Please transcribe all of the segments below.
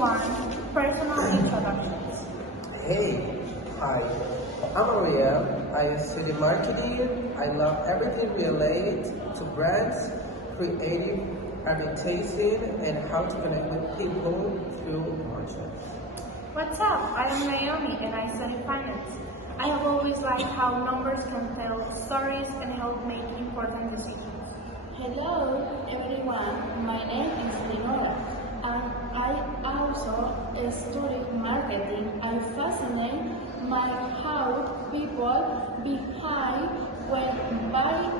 everyone, personal introductions. Hey, hi, I'm Ariel. I study marketing. I love everything related to brands, creative, advertising, and how to connect with people through emotions. What's up? I am Naomi and I study finance. I have always liked how numbers can tell stories and help make important decisions. Hello everyone, my name is Leonora and I also study marketing. I fascinate my how people behave when buy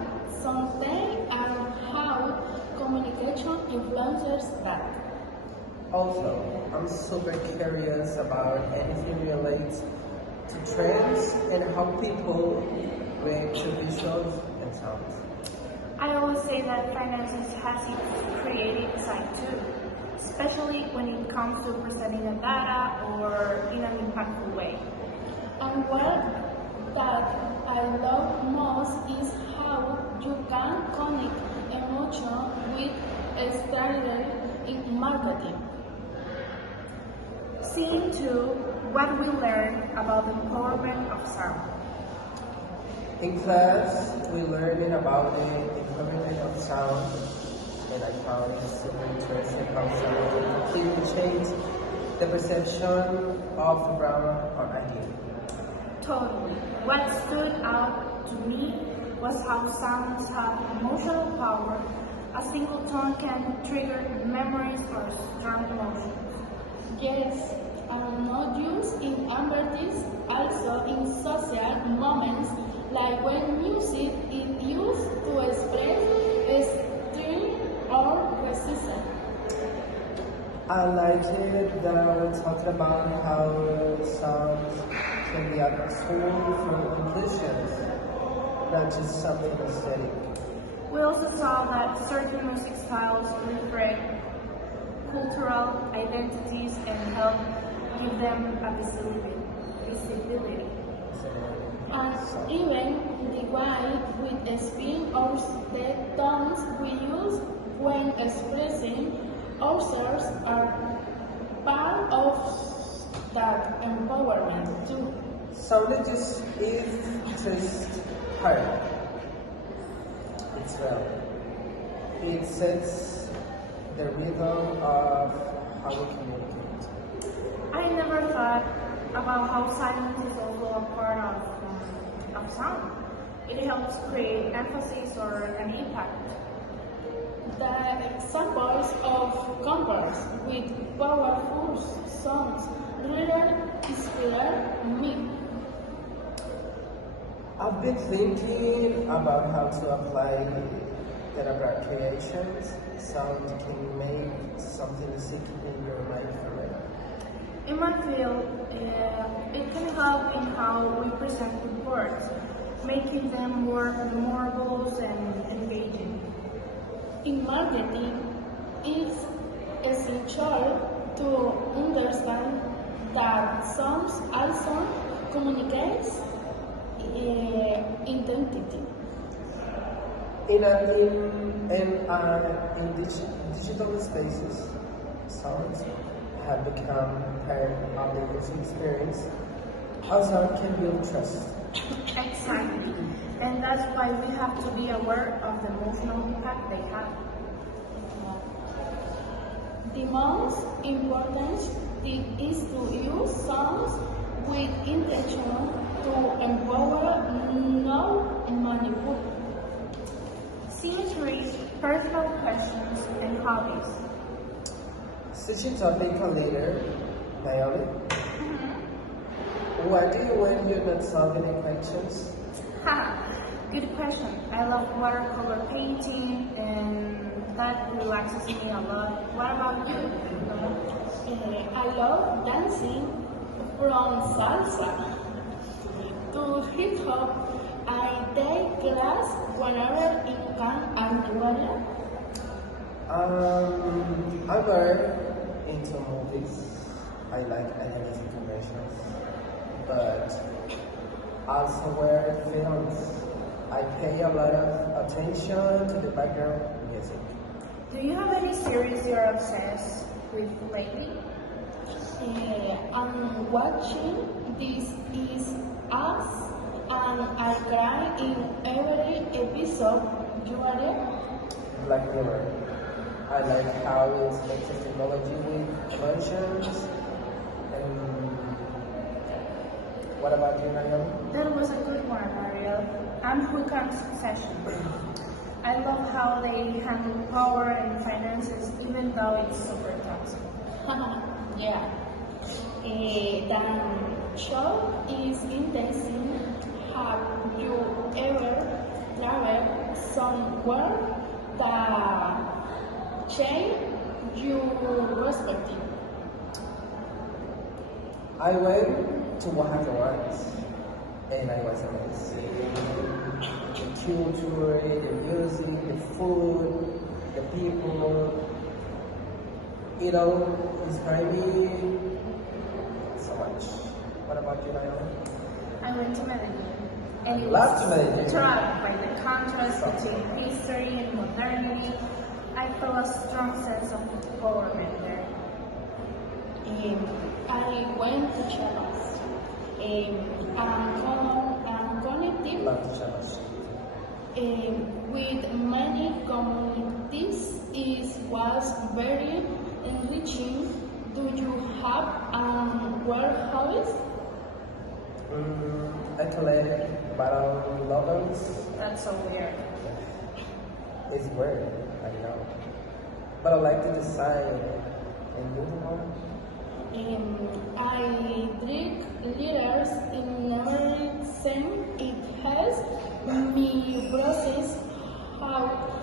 something and how communication influences that. Also, I'm super curious about anything related to trends and how people react to visuals and sounds. I always say that finance has its creative side too, especially when it comes to presenting the data or in an impactful way. And what that I love most is how you can connect emotion with a strategy in marketing. Seeing too what we learn about the empowerment of sound. In class, we learned about the improvement of sound, and I found it super interesting how sound can completely change the perception of grammar or idea. Totally. What stood out to me was how sounds have emotional power. A single tone can trigger memories or strong emotions. Yes, and not used in advertisements, also in social moments, like when music is used to express strength or resistance. I like it that we talked about how sounds can be a tool for inclusions, not just something aesthetic. We also saw that certain music styles reflect cultural identities and help give them a visibility. And even the way with spin or the tones we use when expressing ourselves are part of that empowerment too. Sound is just hard. It's well. It sets the rhythm of how we communicate. I never thought about how silence is also a part of sound. It helps create emphasis or an impact. The examples of compares with powerful songs really inspire me. I've been thinking about how to apply deliberate creations. Sound can make something stick in your mind forever. In my field, it can help in how we present reports, making them more memorable and engaging. In marketing, it's essential to understand that songs also communicates identity. In digital spaces, sounds have become part of the user experience. How sound can build trust. Exactly. And that's why we have to be aware of the emotional impact they have. The most important tip is to use songs with intention to empower, not manipulate. Symmetry, personal questions, and hobbies. Switching topic a little, Naomi, what do you when you're not solving equations? Ha! Good question. I love watercolor painting and that relaxes me a lot. What about you? I love dancing from salsa to hip hop. I take class whenever it can and I'm very into movies. I like animated commercials, but also where films. I pay a lot of attention to the background music. Do you have any series you're obsessed with lately? I'm watching This Is Us, and I cry in every episode. You are there? Black Mirror. I like how it mixes technology with emotions. And what about you, Naomi? That was a good one, Ariel. I'm hooked on Succession. I love how they handle power and finances, even though it's super toxic. Yeah. The show is intense. Have you ever traveled somewhere that changed your perspective? I went to Oaxaca once, and I was amazed. The culture, the music, the food, the people, inspired me so much. What about you, Naomi? I went to Medellin, and it Love to was Medellin. struck by the contrast between history and modernity. I felt a strong sense of empowerment there. I went to Chiapas. And connected Love to challenge. with many communities. It was very enriching. Do you have work hobbies? I collect bottle logos. That's so weird. It's weird, I know. But I like to design and do them. I drink letters in every scene. It has me process how